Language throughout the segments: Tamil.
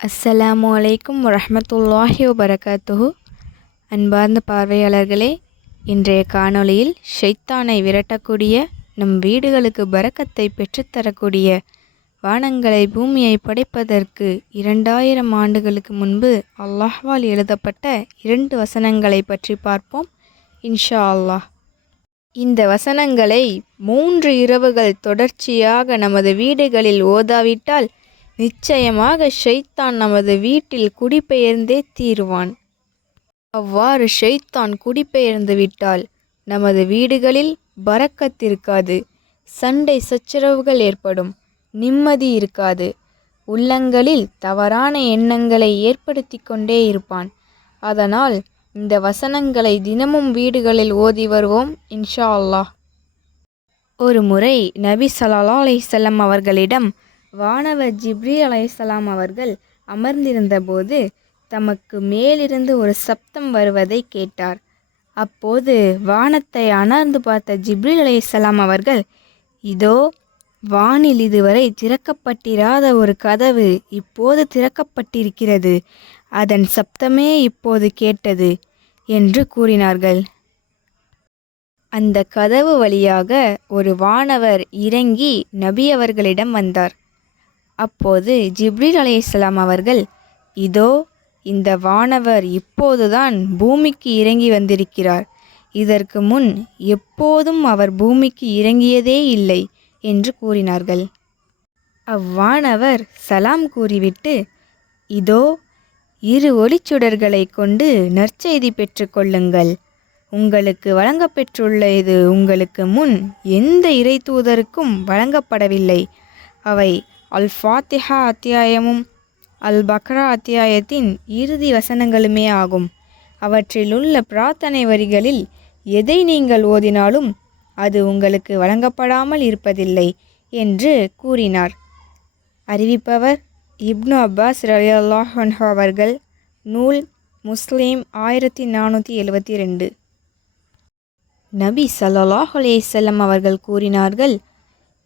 அஸ்ஸலாமு அலைக்கும் வரஹ்மத்துல்லாஹி வபரகாத்துஹு. அன்பார்ந்த பார்வையாளர்களே இன்றைய காணொளியில் ஷைத்தானை விரட்டக்கூடிய நம் வீடுகளுக்கு பரக்கத்தை பெற்றுத்தரக்கூடிய வானங்களை பூமியை படைப்பதற்கு இரண்டாயிரம் ஆண்டுகளுக்கு முன்பு அல்லாஹ்வால் எழுதப்பட்ட இரண்டு வசனங்களை பற்றி பார்ப்போம் இன்ஷா அல்லாஹ். இந்த வசனங்களை மூன்று இரவுகள் தொடர்ச்சியாக நமது வீடுகளில் ஓதாவிட்டால் நிச்சயமாக ஷைத்தான் நமது வீட்டில் குடிபெயர்ந்தே தீருவான். அவ்வாறு ஷைத்தான் குடிபெயர்ந்து விட்டால் நமது வீடுகளில் பரக்கத்திருக்காது சண்டை சச்சரவுகள் ஏற்படும். நிம்மதி இருக்காது. உள்ளங்களில் தவறான எண்ணங்களை ஏற்படுத்தி கொண்டே இருப்பான். அதனால் இந்த வசனங்களை தினமும் வீடுகளில் ஓதி வருவோம் இன்ஷா அல்லாஹ். ஒரு முறை நபி ஸல்லல்லாஹு அலைஹி அவர்களிடம் வானவர் ஜிப்ரி அலைஹிஸ்ஸலாம் அவர்கள் அமர்ந்திருந்தபோது தமக்கு மேலிருந்து ஒரு சப்தம் வருவதை கேட்டார். அப்போது வானத்தை அணர்ந்து பார்த்த ஜிப்ரில் அலைஹிஸ்ஸலாம் அவர்கள் இதோ வானில் இதுவரை திறக்கப்பட்டிராத ஒரு கதவு இப்போது திறக்கப்பட்டிருக்கிறது. அதன் சப்தமே இப்போது கேட்டது என்று கூறினார்கள். அந்த கதவு வழியாக ஒரு வானவர் இறங்கி நபி அவர்களிடம் வந்தார். அப்போது ஜிப்ரீல் அலைஹிஸ்ஸலாம் அவர்கள் இதோ இந்த வானவர் இப்போதுதான் பூமிக்கு இறங்கி வந்திருக்கிறார். இதற்கு முன் எப்போதும் அவர் பூமிக்கு இறங்கியதே இல்லை என்று கூறினார்கள். அவ்வானவர் சலாம் கூறிவிட்டு இதோ இரு ஒளிச்சுடர்களை கொண்டு நற்செய்தி பெற்றுக்கொள்ளுங்கள் உங்களுக்கு வழங்கப்பெற்றுள்ள இது உங்களுக்கு முன் எந்த இறை தூதருக்கும் வழங்கப்படவில்லை. அவை அல் ஃபாத்திஹா அத்தியாயமும் அல் பக்ரா அத்தியாயத்தின் இறுதி வசனங்களுமே ஆகும். அவற்றிலுள்ள பிரார்த்தனை வரிகளில் எதை நீங்கள் ஓதினாலும் அது உங்களுக்கு வழங்கப்படாமல் இருப்பதில்லை என்று கூறினார். அறிவிப்பவர் இப்னு அப்பாஸ் ரலியல்லாஹு அவர்கள். நூல் முஸ்லீம் ஆயிரத்தி நானூற்றி எழுவத்தி ரெண்டு. நபி சல்லாஹ் அலேசல்லம் அவர்கள் கூறினார்கள்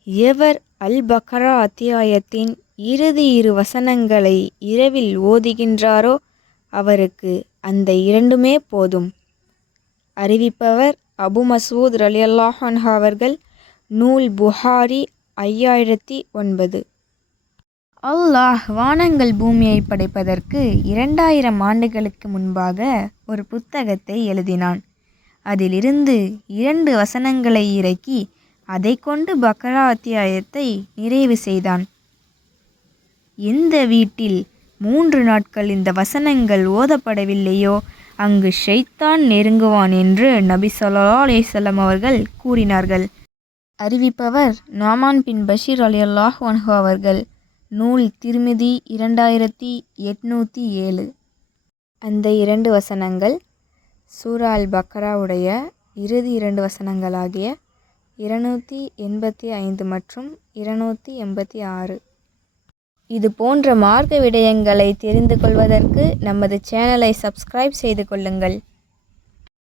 எவர் அல் பக்ரா அத்தியாயத்தின் இறுதி இரு வசனங்களை இரவில் ஓதுகின்றாரோ அவருக்கு அந்த இரண்டுமே போதும். அறிவிப்பவர் அபு மசூத் ரலியல்லாஹு அன்ஹு அவர்கள் நூல் புகாரி ஐயாயிரத்தி ஒன்பது. அல்லாஹ் வானங்கள் பூமியை படைப்பதற்கு இரண்டாயிரம் ஆண்டுகளுக்கு முன்பாக ஒரு புத்தகத்தை எழுதினான். அதிலிருந்து இரண்டு வசனங்களை இறக்கி அதை கொண்டு பக்ரா அத்தியாயத்தை நிறைவு செய்தான். எந்த வீட்டில் மூன்று நாட்கள் இந்த வசனங்கள் ஓதப்படவில்லையோ அங்கு ஷைத்தான் நெருங்குவான் என்று நபி சொல்லா அலைஹி அவர்கள் கூறினார்கள். அறிவிப்பவர் நாமான் பின் பஷீர் அலி அல்லாஹ் அவர்கள். நூல் திருமிதி இரண்டாயிரத்தி எட்நூற்றி ஏழு. அந்த இரண்டு வசனங்கள் சூரா அல் பக்ராவுடைய இறுதி இரண்டு வசனங்களாகிய இருநூற்றி எண்பத்தி ஐந்து மற்றும் இருநூற்றி எண்பத்தி ஆறு. இது போன்ற மார்க்க விடயங்களை தெரிந்து கொள்வதற்கு நமது சேனலை சப்ஸ்கிரைப் செய்து கொள்ளுங்கள்.